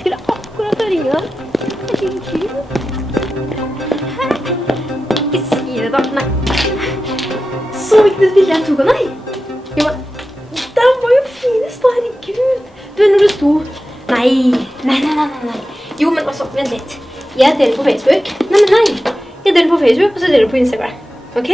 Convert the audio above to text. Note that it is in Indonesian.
skulle akkurat ha ringet deg. Herregud. Ikke si det da. Nei. Så ikke det bildet jeg tok av deg. Jo, men den var jo finest da, herregud. Du, når du sto... Nei. Jo, men altså, vent litt. Jeg deler på Facebook. Nei. Jeg deler på Facebook, og så deler på Instagram. Ok?